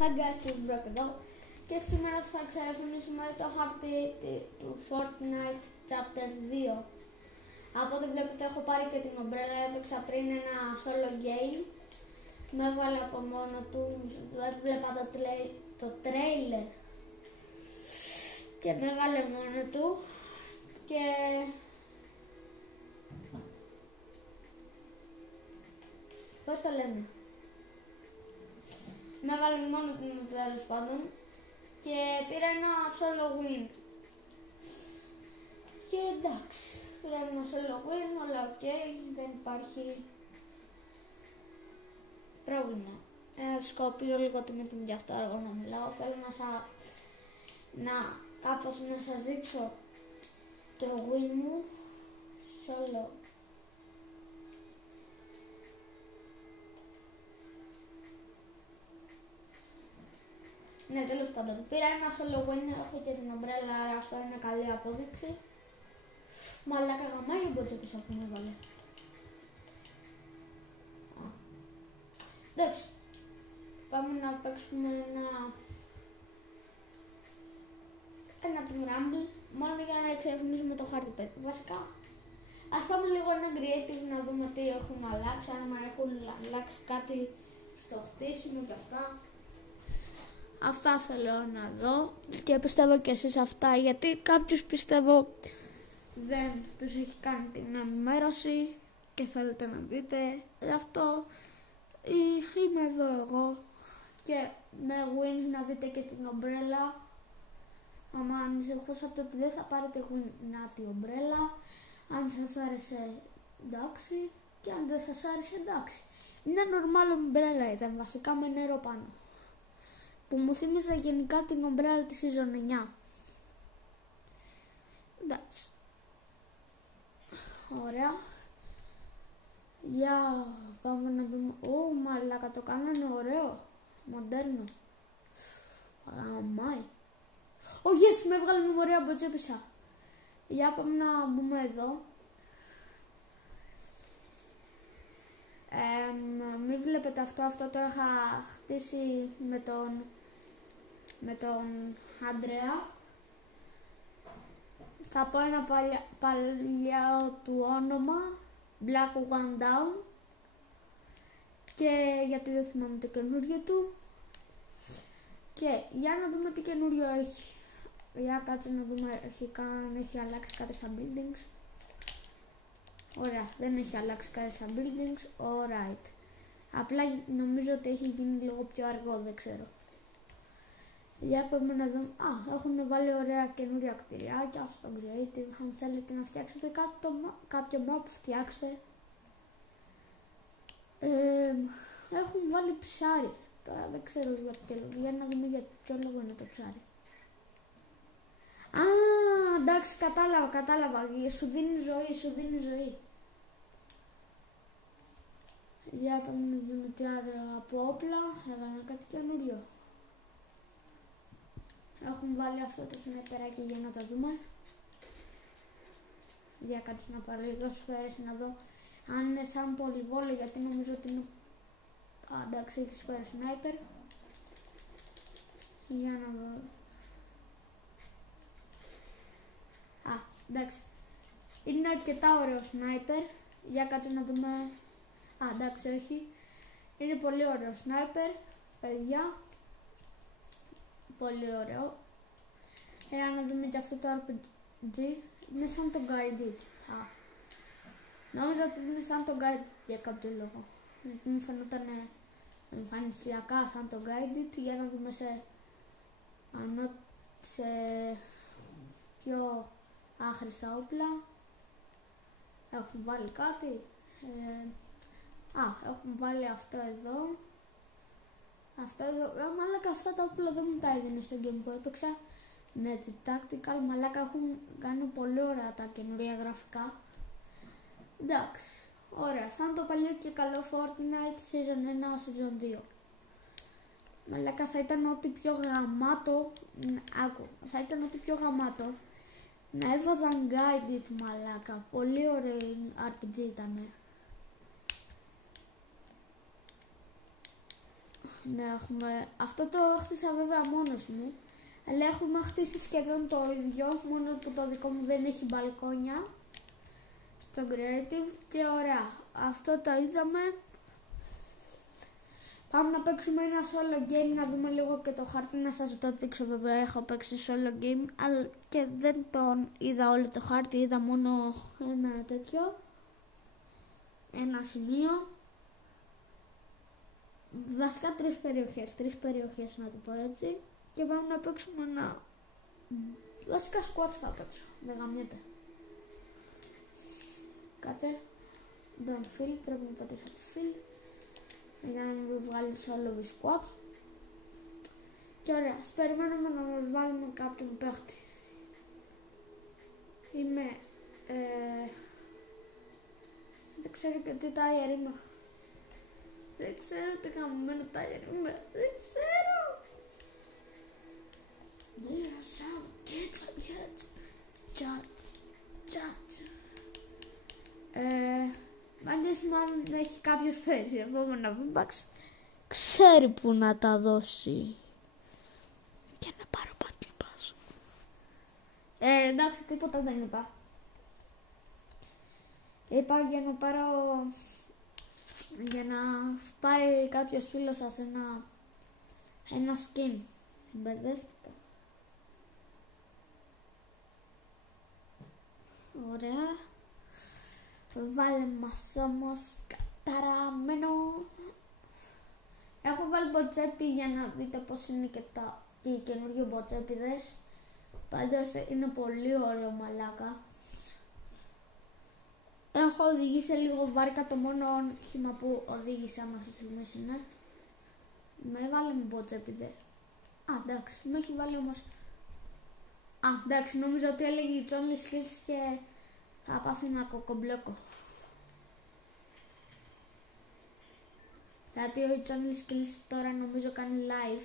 Hi guys, it's Brock εδώ και σήμερα θα εξερευνήσουμε το χάρτη του Fortnite Chapter 2. Από ό,τι βλέπετε έχω πάρει και την ομπρέλα, έπαιξα πριν ένα solo game. Με έβαλε από μόνο του, έβλεπα το trailer και με έβαλε μόνο του και πώς το λένε, με έβαλε μόνο του τέλος πάντων και πήρα ένα solo win και εντάξει, πήρα ένα solo win, όλα ok, δεν υπάρχει πρόβλημα. Σκοπίζω λίγο τη μύτη μου, γι' αυτό αργό να μιλάω. Θέλω κάπως να σας δείξω το win μου solo. Ναι, τέλος πάντων, πήρα ένα solo win, έχω και την ομπρέλα, άρα αυτό είναι καλή απόδειξη. Μαλάκα γαμάει μποτσό πίσω που με έβαλε. Εντάξει, πάμε να παίξουμε ένα Team Rumble, μόνο για να εξερευνήσουμε το χάρτη πέτει. Βασικά, ας πάμε λίγο ένα creative να δούμε τι έχουμε αλλάξει, αν έχουν αλλάξει κάτι στο χτίσιμο και αυτά. Αυτά θέλω να δω και πιστεύω και εσείς αυτά, γιατί κάποιους πιστεύω δεν τους έχει κάνει την ενημέρωση και θέλετε να δείτε. Γι' αυτό είμαι εδώ εγώ και με win να δείτε και την ομπρέλα. Άμα ανησυχούσατε ότι δεν θα πάρετε win, να την ομπρέλα. Αν σας άρεσε εντάξει, και αν δεν σας άρεσε εντάξει. Μια normal ομπρέλα ήταν, βασικά με νερό πάνω, που μου θύμιζε γενικά την ομπρέλα της season 9. Εντάξει. Ωραία. Για πάμε να δούμε. Ω, μαλάκα, το κάνανε ωραίο. Μοντέρνο. Αμάι. Ω, yes, με έβγαλε ωραία μποτσέπισα. Για πάμε να μπούμε εδώ. Μην βλέπετε αυτό το είχα χτίσει με τον Αντρέα. Θα πω ένα παλιό του όνομα, Black One Down, και γιατί δεν θυμάμαι το καινούριο του. Και για να δούμε τι καινούριο έχει. Για κάτσε να δούμε αρχικά αν έχει αλλάξει κάτι στα buildings. Ωραία, δεν έχει αλλάξει κάτι στα buildings, alright. Απλά νομίζω ότι έχει γίνει λίγο πιο αργό, δεν ξέρω. Για πάμε να δούμε. Έχουν βάλει ωραία καινούρια κτηριάκια στο creative. Αν θέλετε να φτιάξετε κάποιο map, φτιάξτε. Έχουν βάλει ψάρι. Τώρα δεν ξέρω για ποιο λόγο. Για να δούμε για ποιο λόγο είναι το ψάρι. Εντάξει, κατάλαβα. Σου δίνει ζωή. Για πάμε να δούμε τι άλλο από όπλα. Έβαλα κάτι καινούριο. Έχουν βάλει αυτό το σνάιπεράκι για να το δούμε. Για κάτσε να πάρω λίγο σφαίρες να δω αν είναι σαν πολυβόλο, γιατί νομίζω ότι είναι... εντάξει, έχει σφαίρες σνάιπερ. Για να δω. Εντάξει. Είναι αρκετά ωραίο σνάιπερ. Για κάτσε να δούμε. Εντάξει, όχι. Είναι πολύ ωραίο σνάιπερ, παιδιά. Πολύ ωραίο. Να δούμε και αυτό το RPG. Είναι σαν το Guided. Νόμιζα ότι είναι σαν το Guided για κάποιο λόγο. Μου φαινόταν εμφανισιακά σαν το Guided. Για να δούμε σε πιο άχρηστα όπλα. Έχουν βάλει κάτι. Έχουν βάλει αυτό εδώ. Μαλάκα, αυτά τα όπλα δεν μου τα έδινε στο game που έπαιξα. Ναι, τη tactical, μαλάκα, έχουν κάνει πολύ ωραία τα καινούργια γραφικά. Εντάξει, ωραία, σαν το παλιό και καλό Fortnite Season 1, Season 2. Μαλάκα, θα ήταν ό,τι πιο γαμάτο, θα ήταν ό,τι πιο γαμάτο να έβαζαν Guided, μαλάκα, πολύ ωραίο RPG ήτανε. Ναι, αυτό το χτίσα βέβαια μόνος μου. Αλλά έχουμε χτίσει σχεδόν το ίδιο, μόνο που το δικό μου δεν έχει μπαλκόνια στο Creative και ωραία. Αυτό το είδαμε. Πάμε να παίξουμε ένα solo game, να δούμε λίγο και το χάρτη, να σας το δείξω. Βέβαια έχω παίξει solo game, αλλά και δεν τον είδα όλο το χάρτη, είδα μόνο ένα τέτοιο, ένα σημείο. Βασικά τρεις περιοχές να το πω έτσι. Και πάμε να παίξουμε ένα... Βασικά squat θα παίξω, δεν γαμιέται. Κάτσε. Don't feel, πρέπει να πατήσω feel. Για να μην βγάλει solo squat. Και ωραία, ας περιμένουμε να μας βάλουμε κάποιον παίχτη. Είμαι... δεν ξέρω και τι tire είμαι. Δεν ξέρω τι γαμμένο tire είμαι. Δεν ξέρω. Μοίρα σαν τσάτ. Μάλιστα μου αν έχει κάποιος παίζει επόμενα βίμπαξ, ξέρει που να τα δώσει. Και να πάρω πατή πάσο. Εντάξει, τίποτα δεν είπα. Είπα για να πάρω... Για να πάρει κάποιος φίλος σας ένα skin. Μπερδεύτηκα. Ωραία. Βάλε μας όμως καταραμένο. Έχω βάλει μποτσέπι για να δείτε πως είναι και οι καινούργιοι μποτσέπιδες. Πάντως είναι πολύ ωραίο μαλάκα. Έχω οδηγήσει λίγο βάρκα, το μόνο όχημα που οδήγησα μέχρι στιγμής είναι. Με έβαλε με μποτσέπιδες. Α, εντάξει, με έχει βάλει όμως. Α, εντάξει, νομίζω ότι έλεγε η Τζόνλι Σκύλς και θα πάθει ένα κοκομπλόκο. Γιατί ο Τζόνλι Σκύλς τώρα νομίζω κάνει live.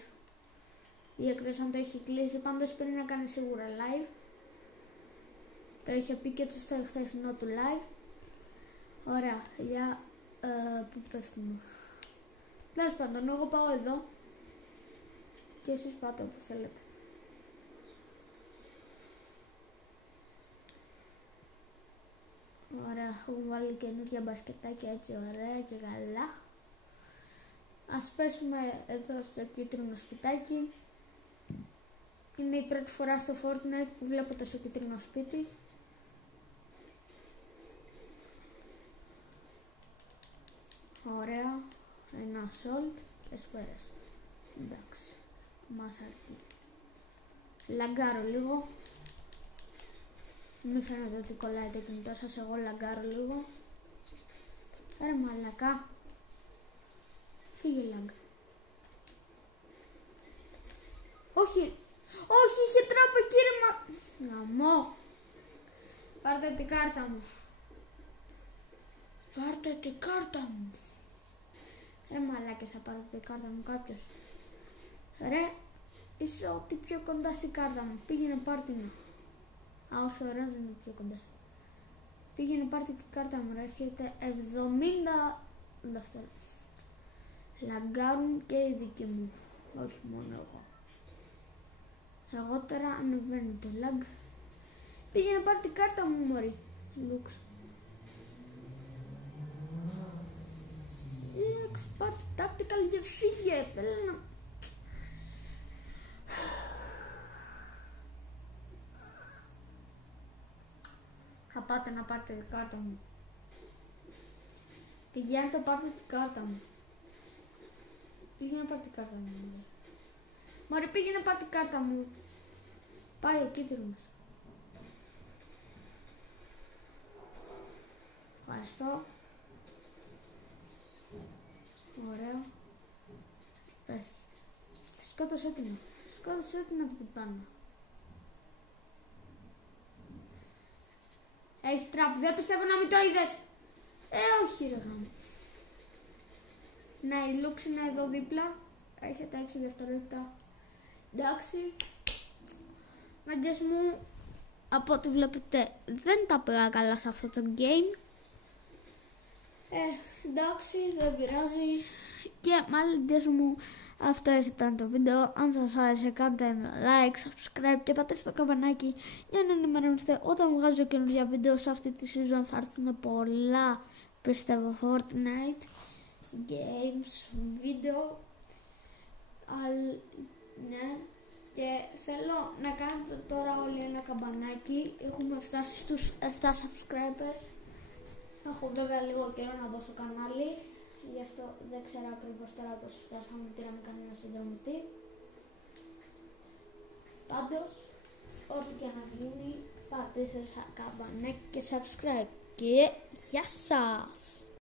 Ή εκτός αν το έχει κλείσει, πάντως πριν να κάνει σίγουρα live. Το είχε πει και στο χθεσινό του live. Ωραία, για πού πέφτουμε. Τέλος πάντων, εγώ πάω εδώ. Και εσείς πάτε όπου θέλετε. Ωραία, έχουμε βάλει καινούργια μπασκετάκια έτσι ωραία και καλά. Ας πέσουμε εδώ στο κίτρινο σπιτάκι. Είναι η πρώτη φορά στο Fortnite που βλέπω τόσο κίτρινο σπίτι. Ωραία, ένα assault και σφαίρες. Εντάξει, μας αρκεί. Λαγκάρω λίγο. Μην φαίνεται ότι κολλάει το κινητό σας, εγώ λαγκάρω λίγο. Ρε μαλακά. Φύγε λάγκα. Όχι, όχι, είχε τράπα κύριε Γαμό. Πάρτε την κάρτα μου. Πάρτε την κάρτα μου. Ρε μαλάκες, θα πάρετε την κάρτα μου κάποιος. Ρε, είσαι ό,τι πιο κοντά στην κάρτα μου. Πήγαινε πάρτε μου. Α, όχι, ωραία, δεν είναι πιο κοντά. Πήγαινε πάρτε την κάρτα μου, ρε. Έχετε 70 δευτερόλεπτα. Λαγκάρουν και οι δικοί μου. Όχι μόνο εγώ. Εγώ τώρα ανεβαίνω το lag. Πήγαινε πάρτε την κάρτα μου, μωρή. Λουξ. Λουξ, πάρτε tactical και φύγε. Θα πάτε να πάρετε την κάρτα μου. Πηγαίνετε πάρτε την κάρτα μου. Πήγαινε πάρτε την κάρτα μου. Μωρέ, πήγαινε πάρτε την κάρτα μου. Πάει ο κίτρινος. Ευχαριστώ. Ωραίο. Σκότωσέ την. Σκότωσέ την από την πουτάνα. Έχει τραπ, δεν πιστεύω να μην το είδες. Όχι ρε γάμο. Ναι, η Λούξη είναι εδώ δίπλα. Έχετε 6 δευτερόλεπτα. Εντάξει. Μάγκες μου, από ό,τι βλέπετε δεν τα πήγα καλά σε αυτό το game. Εντάξει, δεν πειράζει. Και μάγκες μου, Αυτό ήταν το βίντεο. Αν σας άρεσε κάντε ένα like, subscribe και πατήστε το καμπανάκι για να ενημερώνεστε όταν βγάζω καινούργια βίντεο. Σε αυτή τη season θα έρθουν πολλά, πιστεύω, Fortnite games, βίντεο. Ναι. Και θέλω να κάνετε τώρα όλοι ένα καμπανάκι. Έχουμε φτάσει στους 7 subscribers. Έχω βέβαια λίγο καιρό να μπω στο κανάλι, γι' αυτό δεν ξέρω ακριβώς τώρα πώς φτάσαμε, πήραμε κανένα συνδρομητή. Πάντως, ό,τι και να γίνει, πατήστε καμπανάκι και subscribe. Και γεια σας!